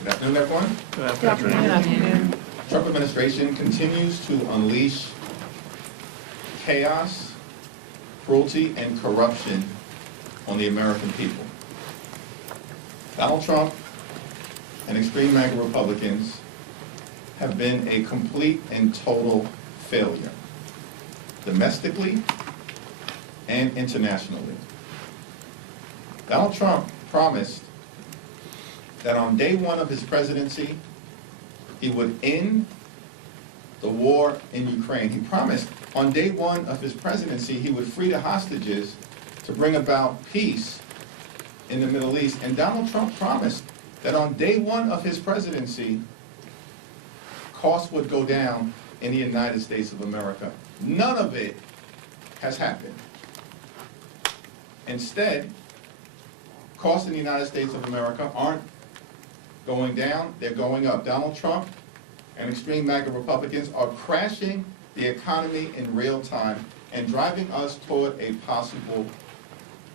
Good afternoon, everyone. Good afternoon. Trump administration continues to unleash chaos, cruelty, and corruption on the American people. Donald Trump and extreme MAGA Republicans have been a complete and total failure, domestically and internationally. Donald Trump promised that on day one of his presidency, he would end the war in Ukraine. He promised on day one of his presidency, he would free the hostages to bring about peace in the Middle East. And Donald Trump promised that on day one of his presidency, costs would go down in the United States of America. None of it has happened. Instead, costs in the United States of America aren't going down, they're going up. Donald Trump and extreme MAGA Republicans are crashing the economy in real time and driving us toward a possible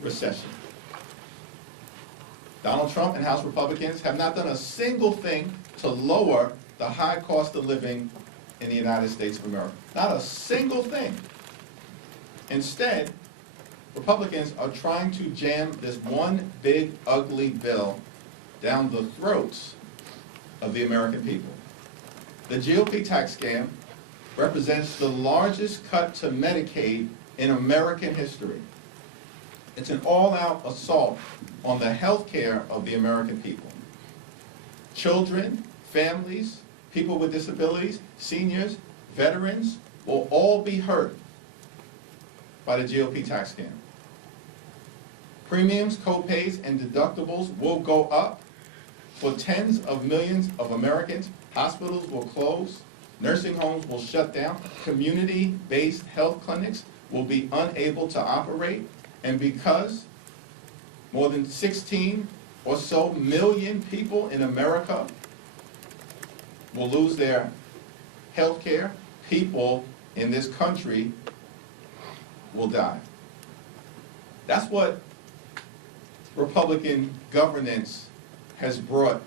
recession. Donald Trump and House Republicans have not done a single thing to lower the high cost of living in the United States of America. Not a single thing. Instead, Republicans are trying to jam this one big, ugly bill down the throats of the American people. The GOP tax scam represents the largest cut to Medicaid in American history. It's an all-out assault on the health care of the American people. Children, families, people with disabilities, seniors, veterans will all be hurt by the GOP tax scam. Premiums, co-pays, and deductibles will go up for tens of millions of Americans. Hospitals will close, nursing homes will shut down, community-based health clinics will be unable to operate, and because more than 16 or so million people in America will lose their health care, people in this country will die. That's what Republican governance has brought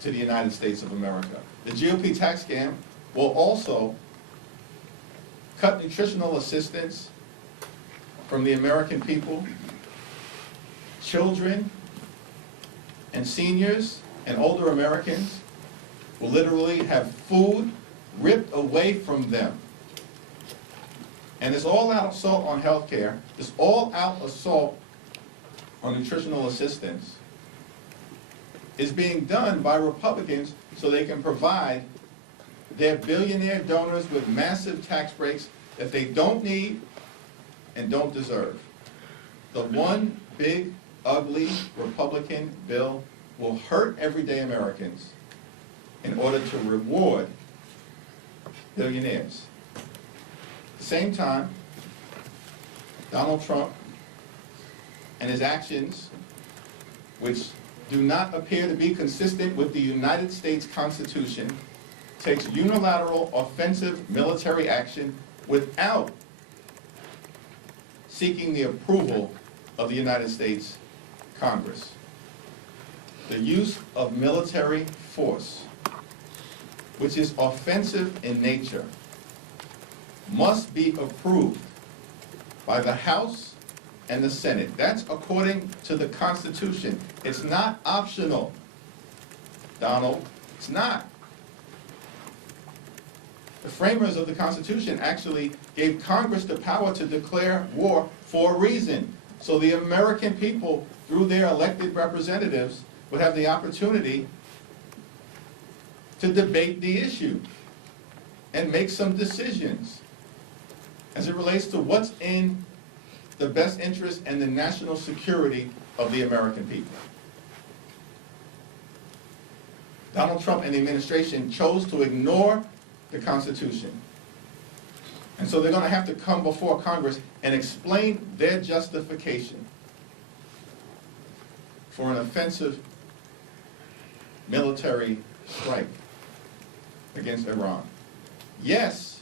to the United States of America. The GOP tax scam will also cut nutritional assistance from the American people. Children and seniors and older Americans will literally have food ripped away from them. And this all-out assault on health care, this all-out assault on nutritional assistance is being done by Republicans so they can provide their billionaire donors with massive tax breaks that they don't need and don't deserve. The one big, ugly Republican bill will hurt everyday Americans in order to reward billionaires. At the same time, Donald Trump and his actions, which do not appear to be consistent with the United States Constitution, takes unilateral offensive military action without seeking the approval of the United States Congress. The use of military force, which is offensive in nature, must be approved by the House and the Senate. That's according to the Constitution. It's not optional, Donald. It's not. The framers of the Constitution actually gave Congress the power to declare war for a reason, so the American people, through their elected representatives, would have the opportunity to debate the issue and make some decisions as it relates to what's in the best interest and the national security of the American people. Donald Trump and the administration chose to ignore the Constitution. And so they're going to have to come before Congress and explain their justification for an offensive military strike against Iran. Yes,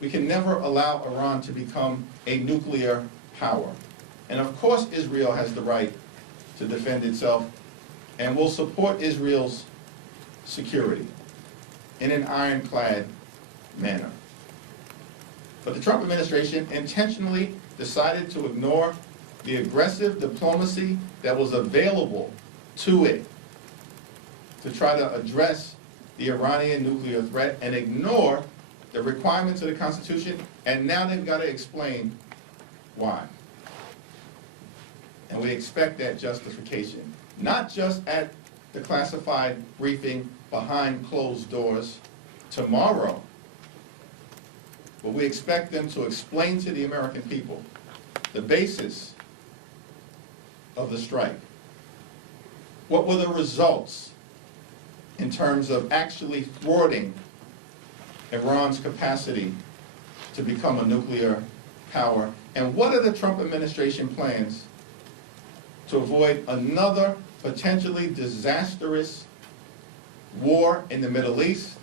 we can never allow Iran to become a nuclear power. And of course Israel has the right to defend itself and will support Israel's security in an ironclad manner. But the Trump administration intentionally decided to ignore the aggressive diplomacy that was available to it to try to address the Iranian nuclear threat and ignore the requirements of the Constitution, and now they've got to explain why. And we expect that justification, not just at the classified briefing behind closed doors tomorrow, but we expect them to explain to the American people the basis of the strike. What were the results in terms of actually thwarting Iran's capacity to become a nuclear power? And what are the Trump administration plans to avoid another potentially disastrous war in the Middle East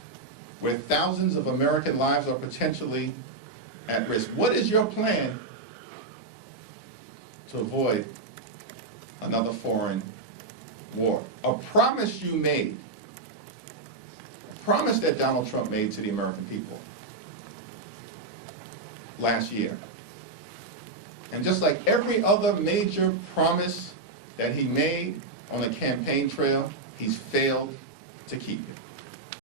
where thousands of American lives are potentially at risk? What is your plan to avoid another foreign war? A promise you made, a promise that Donald Trump made to the American people last year. And just like every other major promise that he made on the campaign trail, he's failed to keep it.